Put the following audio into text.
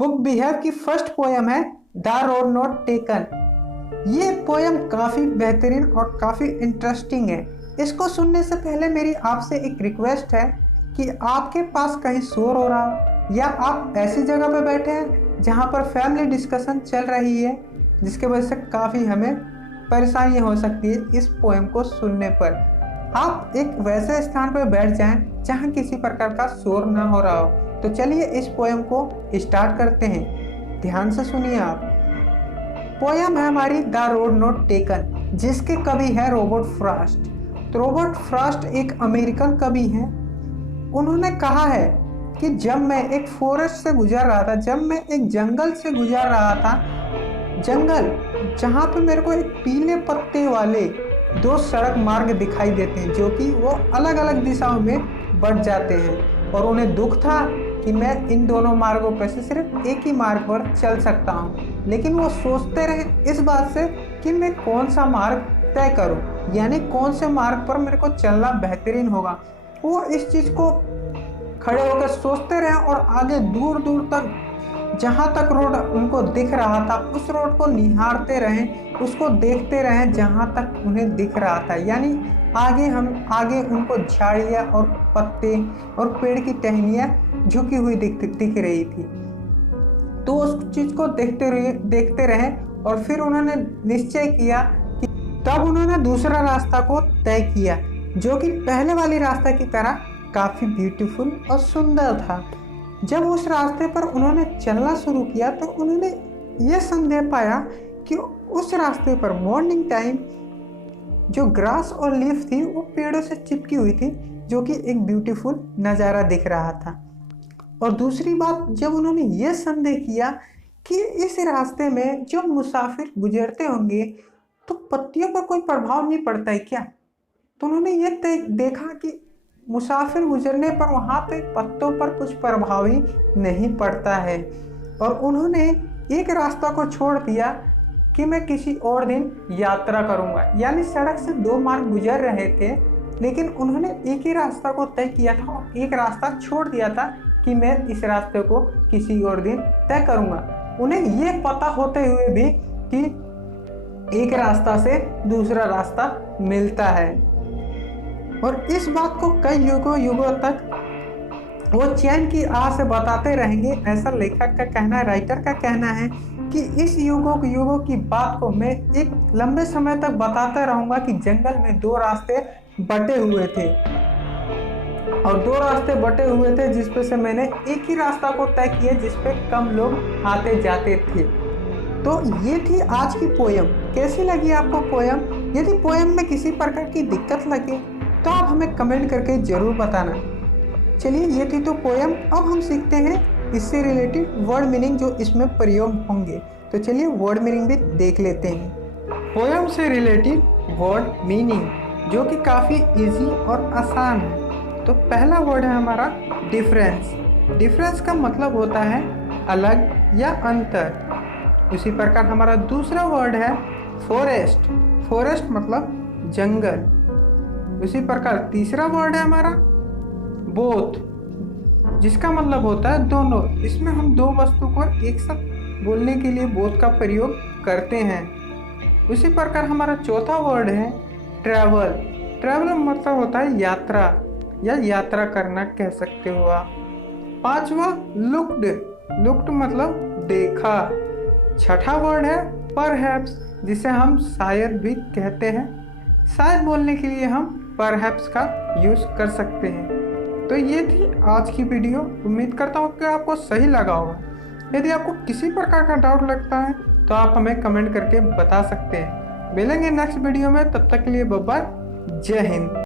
Book behave की first poem है the road not taken. ये पोयम काफ़ी बेहतरीन और काफ़ी इंटरेस्टिंग है। इसको सुनने से पहले मेरी आपसे एक रिक्वेस्ट है कि आपके पास कहीं शोर हो रहा हो या आप ऐसी जगह पर बैठे हैं जहाँ पर फैमिली डिस्कशन चल रही है, जिसके वजह से काफ़ी हमें परेशानी हो सकती है इस पोयम को सुनने पर। आप एक वैसे स्थान पर बैठ जाएं जहाँ किसी प्रकार का शोर ना हो रहा हो। तो चलिए इस पोयम को स्टार्ट करते हैं। ध्यान से सुनिए आप। पोयम है हमारी द रोड नॉट टेकन, जिसके कवि है रॉबर्ट फ्रॉस्ट। तो रॉबर्ट फ्रॉस्ट एक अमेरिकन कवि हैं। उन्होंने कहा है कि जब मैं एक फॉरेस्ट से गुजर रहा था, जब मैं एक जंगल से गुजर रहा था, जंगल जहाँ पे मेरे को एक पीले पत्ते वाले दो सड़क मार्ग दिखाई देते हैं, जो कि वो अलग अलग दिशाओं में बढ़ जाते हैं, और उन्हें दुख था कि मैं इन दोनों मार्गों पर से सिर्फ एक ही मार्ग पर चल सकता हूँ। लेकिन वो सोचते रहे इस बात से कि मैं कौन सा मार्ग तय करूँ, यानी कौन से मार्ग पर मेरे को चलना बेहतरीन होगा। वो इस चीज़ को खड़े होकर सोचते रहे और आगे दूर दूर तक जहाँ तक रोड उनको दिख रहा था उस रोड को निहारते रहें, उसको देखते रहें जहाँ तक उन्हें दिख रहा था। यानी आगे उनको झाड़ियाँ और पत्ते और पेड़ की टहनियाँ झुकी हुई दिख रही थी। तो उस चीज़ को देखते रहे और फिर उन्होंने निश्चय किया कि तब उन्होंने दूसरा रास्ता को तय किया, जो कि पहले वाली रास्ता की तरह काफ़ी ब्यूटीफुल और सुंदर था। जब उस रास्ते पर उन्होंने चलना शुरू किया तो उन्होंने ये संदेह पाया कि उस रास्ते पर मॉर्निंग टाइम जो ग्रास और लीफ थी वो पेड़ों से चिपकी हुई थी, जो कि एक ब्यूटीफुल नज़ारा दिख रहा था। और दूसरी बात, जब उन्होंने ये संदेह किया कि इस रास्ते में जो मुसाफिर गुजरते होंगे तो पत्तियों पर कोई प्रभाव नहीं पड़ता है क्या, तो उन्होंने ये देखा कि मुसाफिर गुजरने पर वहाँ पे पत्तों पर कुछ प्रभाव ही नहीं पड़ता है। और उन्होंने एक रास्ता को छोड़ दिया कि मैं किसी और दिन यात्रा करूँगा। यानी सड़क से दो मार्ग गुजर रहे थे, लेकिन उन्होंने एक ही रास्ता को तय किया था और एक रास्ता छोड़ दिया था कि मैं इस रास्ते को किसी और दिन तय करूँगा। उन्हें ये पता होते हुए भी कि एक रास्ता से दूसरा रास्ता मिलता है, और इस बात को कई युगों तक वो चैन की आह से बताते रहेंगे। ऐसा लेखक का कहना है, राइटर का कहना है कि इस युगों की बात को मैं एक लंबे समय तक बताता रहूँगा कि जंगल में दो रास्ते बटे हुए थे, और दो रास्ते बटे हुए थे जिस पे से मैंने एक ही रास्ता को तय किया जिस पे कम लोग आते जाते थे। तो ये थी आज की पोयम। कैसी लगी आपको पोयम? यदि पोयम में किसी प्रकार की दिक्कत लगे तो आप हमें कमेंट करके ज़रूर बताना। चलिए, ये थी तो पोयम। अब हम सीखते हैं इससे रिलेटेड वर्ड मीनिंग जो इसमें प्रयोग होंगे। तो चलिए वर्ड मीनिंग भी देख लेते हैं। पोयम से रिलेटेड वर्ड मीनिंग जो कि काफ़ी इजी और आसान है। तो पहला वर्ड है हमारा डिफरेंस। डिफरेंस का मतलब होता है अलग या अंतर। उसी प्रकार हमारा दूसरा वर्ड है फॉरेस्ट। फॉरेस्ट मतलब जंगल। उसी प्रकार तीसरा वर्ड है हमारा बोथ, जिसका मतलब होता है दोनों। इसमें हम दो वस्तु को एक साथ बोलने के लिए बोथ का प्रयोग करते हैं। उसी प्रकार हमारा चौथा वर्ड है ट्रैवल। ट्रैवल मतलब होता है यात्रा या यात्रा करना कह सकते हो आप। पांचवा लुक्ड। लुक्ड मतलब देखा। छठा वर्ड है परहैप्स, जिसे हम शायद भी कहते हैं। शायद बोलने के लिए हम परहैप्स का यूज़ कर सकते हैं। तो ये थी आज की वीडियो। उम्मीद करता हूँ कि आपको सही लगा होगा। यदि आपको किसी प्रकार का डाउट लगता है तो आप हमें कमेंट करके बता सकते हैं। मिलेंगे नेक्स्ट वीडियो में, तब तक के लिए बाय बाय। जय हिंद।